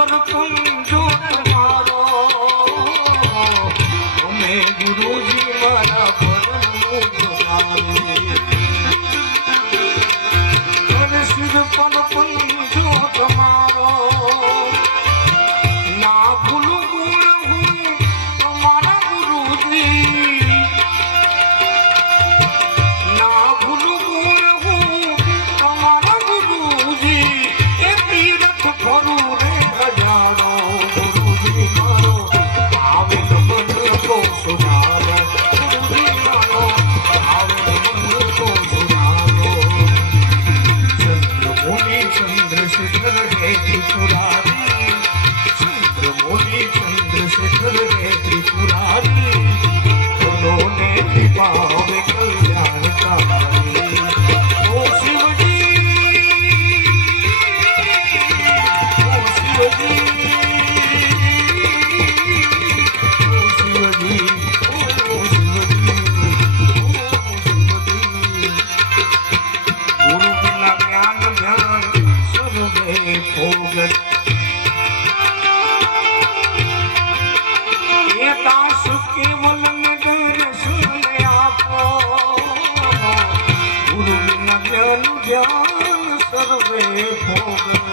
पर तुम जो मारो तुम्हें गुरुजी मारा सिर पर तुम जो मारो ना भूलू गुण हूँ तुम्हारा गुरुजी ना भूलू गुण हूँ तुम्हारा गुरुजी ये तीरथ करू रे हजारो गुरुजी मारो आवे मन को सुधारो गुरुजी मारो आवे मन को सुधारो चंद्रमौली चंद्रशेखर हे त्रिपुरारी चंद्रमौली चंद्रशेखर हे त्रिपुरारी उन्होंने कृपा में कल्याणकारी ओ शिवजी ओ शिवजी ओ शिवजी ओ शिवजी गुरु बिना ज्ञान ध्यान सर्वे भोगत ये दास केवल दर्शन आपो गुरु बिना ज्ञान ध्यान सर्वे भोगत